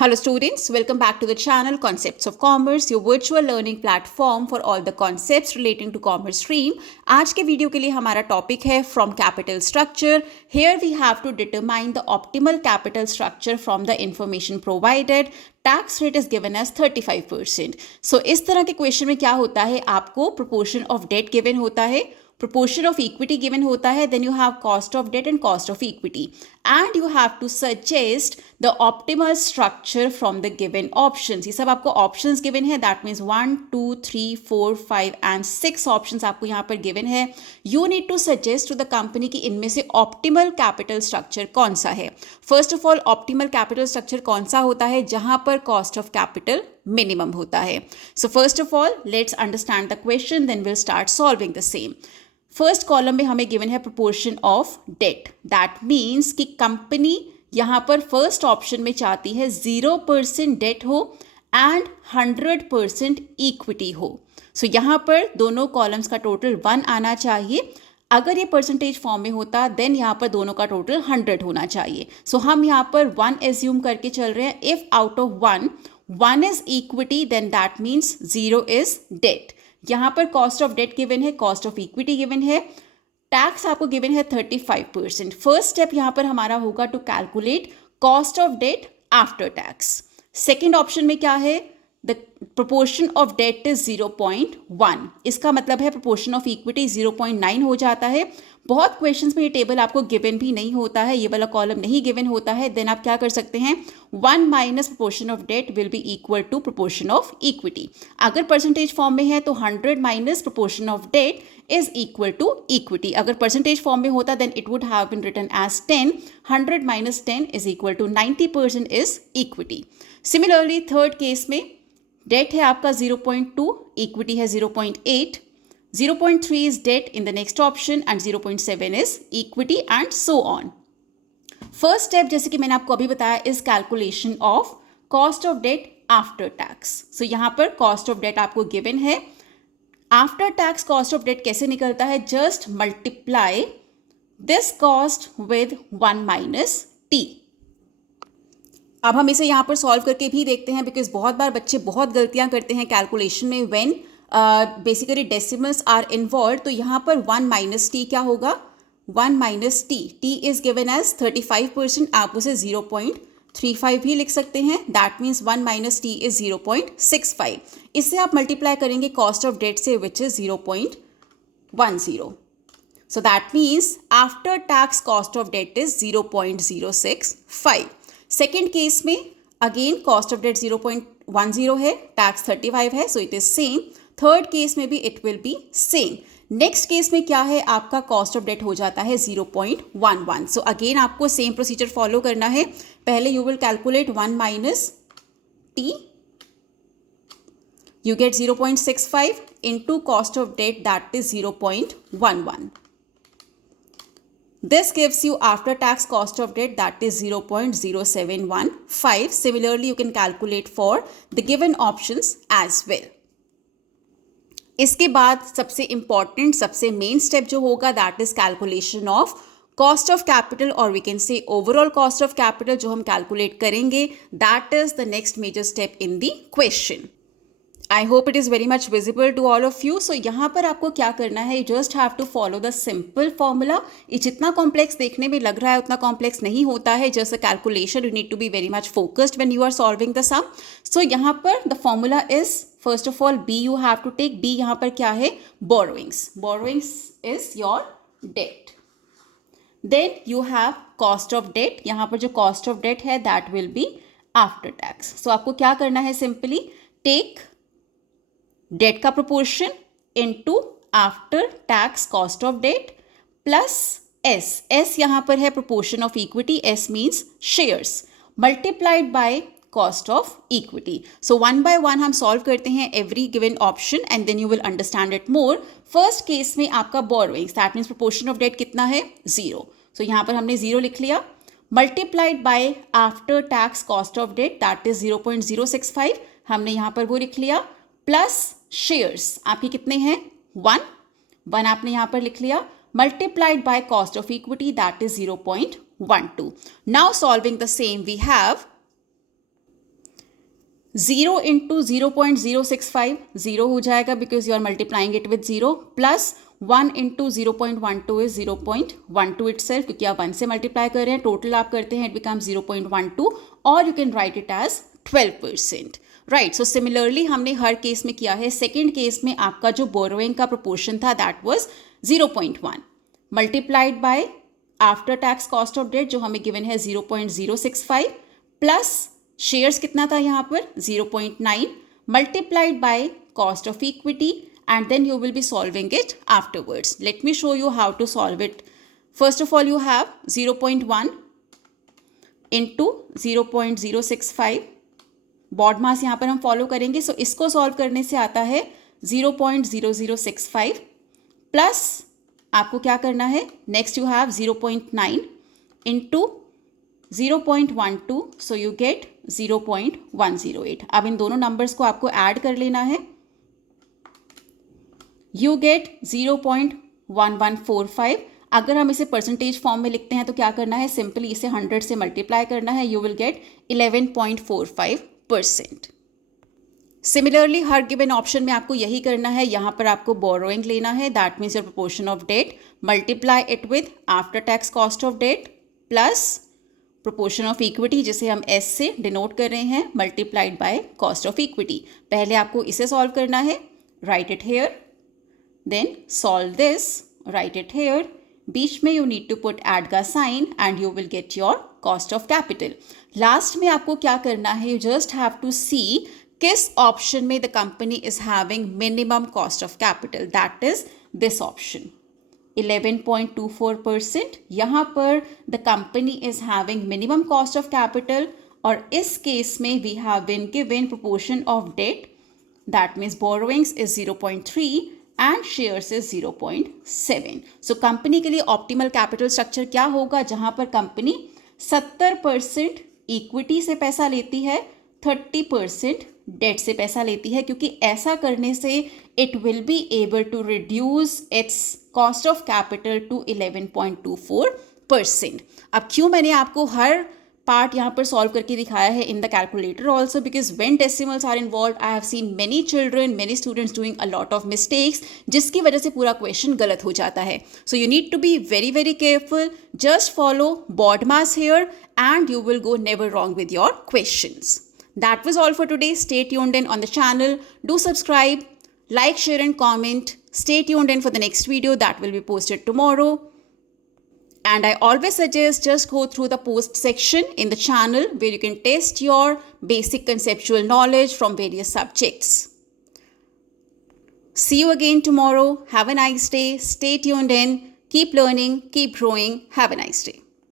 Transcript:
Hello students, welcome back to the channel Concepts of Commerce, your virtual learning platform for all the concepts relating to commerce stream. आज के video के लिए हमारा topic है from capital structure. Here we have to determine the optimal capital structure from the information provided. Tax rate is given as 35%. So इस तरह के question में क्या होता है, आपको proportion of debt given होता है, proportion of equity given होता है, then you have cost of debt and cost of equity, and you have to suggest the optimal structure from the given options. ये सब आपको options given है, that means 1 2 3 4 5 and 6 options आपको यहाँ पर given है. You need to suggest to the company कि इनमें से optimal capital structure कौन सा है. First of all, optimal capital structure कौन सा होता है जहाँ पर cost of capital minimum होता है. So first of all, let's understand the question, then we'll start solving the same. First column में हमें गिवन है proportion of debt. That means कि कंपनी यहाँ पर फर्स्ट ऑप्शन में चाहती है 0% डेट हो एंड 100% इक्विटी हो. सो यहाँ पर दोनों कॉलम्स का टोटल 1 आना चाहिए. अगर ये परसेंटेज फॉर्म में होता देन यहाँ पर दोनों का टोटल 100 होना चाहिए. सो हम यहाँ पर 1 एज्यूम करके चल रहे हैं. If out of 1 is equity then that means 0 is debt. यहाँ पर कॉस्ट ऑफ डेट गिवन है, कॉस्ट ऑफ इक्विटी गिवन है, टैक्स आपको गिवन है 35%. फर्स्ट स्टेप यहाँ पर हमारा होगा to calculate cost of debt after tax. Second option में क्या है, the proportion of debt is 0.1. इसका मतलब है प्रोपोर्शन ऑफ इक्विटी 0.9 हो जाता है. बहुत क्वेश्चंस में ये टेबल आपको गिवन भी नहीं होता है, ये वाला कॉलम नहीं गिवन होता है. देन आप क्या कर सकते हैं, 1 minus proportion of debt will be equal to proportion of equity. अगर परसेंटेज फॉर्म में है तो 100 minus proportion of debt is equal to equity. अगर परसेंटेज फॉर्म में होता then it would have been written as 10. 100 minus 10 is equal to 90% is equity. Similarly third case में debt है आपका 0.2, इक्विटी है 0.8, 0.3 is debt in the next option and 0.7 is equity and so on. First step जैसे कि मैंने आपको अभी बताया is calculation of cost of debt after tax. So यहाँ पर cost of debt आपको given है. After tax cost of debt कैसे निकलता है, just multiply this cost with 1 minus t. अब हम इसे यहाँ पर सॉल्व करके भी देखते हैं, बिकॉज बहुत बार बच्चे बहुत गलतियाँ करते हैं कैलकुलेशन में when basically decimals are involve. तो यहाँ पर 1 माइनस टी क्या होगा, 1 minus T. T is given as 35%, आप उसे 0.35 भी लिख सकते हैं. That means 1 minus T is 0.65. इससे आप मल्टीप्लाई करेंगे कॉस्ट ऑफ डेट से which is 0.10. So that means after tax cost of debt is 0.065. Second case में अगेन कॉस्ट ऑफ डेट 0.10 है, टैक्स 35 है, so it is same. Third case में भी it will B same. Next case में क्या है, आपका कॉस्ट ऑफ डेट हो जाता है 0.11. सो अगेन आपको सेम प्रोसीजर फॉलो करना है. पहले you will calculate 1 minus T, you get 0.65 into cost of debt that is 0.11. This gives you after tax cost of debt that is 0.0715. Similarly, you can calculate for the given options as well. इसके बाद सबसे important, सबसे main step जो होगा that is calculation of cost of capital or we can say overall cost of capital जो हम calculate करेंगे. That is the next major step in the question. I hope it is very much visible to all of you. So यहाँ पर आपको क्या करना है, you just have to follow the simple formula. ये जितना complex देखने में लग रहा है उतना complex नहीं होता है. Just a calculation, you need to be very much focused when you are solving the sum. So यहाँ पर the formula is first of all B you have to take. B यहाँ पर क्या है, borrowings. Borrowings is your debt. Then you have cost of debt. यहाँ पर जो cost of debt है that will be after tax. So आपको क्या करना है, simply take डेट का proportion into after tax cost of debt plus S. S यहाँ पर है proportion of equity, S means shares, multiplied by cost of equity. So 1 by 1 हम solve करते हैं every given option and then you will understand it more. First case में आपका borrowings that means proportion of debt कितना है, 0. सो यहाँ पर हमने 0 लिख लिया, multiplied by after tax cost of debt that is 0.065. हमने यहाँ पर वो लिख लिया, प्लस शेयर्स आपके कितने हैं, 1 आपने यहाँ पर लिख लिया, multiplied by cost of equity that is 0.12. Now solving the same we have 0 into 0.065 0 हो जाएगा because you are multiplying it with 0 plus 1 into 0.12 is 0.12 itself, क्योंकि आप 1 से मल्टीप्लाई कर रहे हैं, टोटल आप करते हैं, इट बिकम 0.12 और you can write it as 12%. Right. So similarly हमने हर केस में किया है. सेकेंड केस में आपका जो बोरोइंग का प्रोपोर्शन था that was 0.1 multiplied by after tax cost of debt जो हमें गिवन है 0.065 प्लस शेयर्स कितना था यहाँ पर 0.9 multiplied by cost of equity and then you will be solving it afterwards. Let me show you how to solve it. First of all, you have 0.1 into 0.065. Baud मास यहाँ पर हम follow करेंगे. सो इसको solve करने से आता है 0.0065 प्लस आपको क्या करना है, next you have 0.9 into 0.12, so you get 0.108. अब इन दोनों नंबर्स को आपको ऐड कर लेना है. You get 0.1145. अगर हम इसे परसेंटेज फॉर्म में लिखते हैं तो क्या करना है, सिंपली इसे 100 से मल्टीप्लाई करना है. You will get 11.45%. Similarly her given option में आपको यही करना है. यहाँ पर आपको बोरोइंग लेना है, that means your proportion of debt, multiply it with after tax cost of debt plus proportion of equity जिसे हम एस से डिनोट कर रहे हैं, multiplied by cost of equity. पहले आपको इसे सॉल्व करना है, right it here, then solve this, write it here. बीच में you need to put add का sign and you will get your cost of capital. Last में आपको क्या करना है, you just have to see किस ऑप्शन में the company is having minimum cost of capital. That is this option 11.24%. यहाँ पर the company is having minimum cost of capital और इस केस में we have been given proportion of debt, that means borrowings is 0.3 and shares is 0.7. So company के लिए optimal capital structure क्या होगा, जहां पर कंपनी 70% इक्विटी से पैसा लेती है, 30% डेट से पैसा लेती है, क्योंकि ऐसा करने से it will be able to reduce its cost of capital to 11.24%. अब क्यों मैंने आपको हर पार्ट यहाँ पर सॉल्व करके दिखाया है in the calculator also, because when decimals are involve I have seen many children, many students doing a lot of mistakes, जिसकी वजह से पूरा क्वेश्चन गलत हो जाता है. So you need to be very very careful. Just follow BODMAS here and you will go never wrong with your questions. That was all for today. Stay tuned in on the channel. Do subscribe, like, share and comment. Stay tuned in for the next video that will be posted tomorrow. And I always suggest just go through the post section in the channel where you can test your basic conceptual knowledge from various subjects. See you again tomorrow. Have a nice day. Stay tuned in. Keep learning, keep growing. Have a nice day.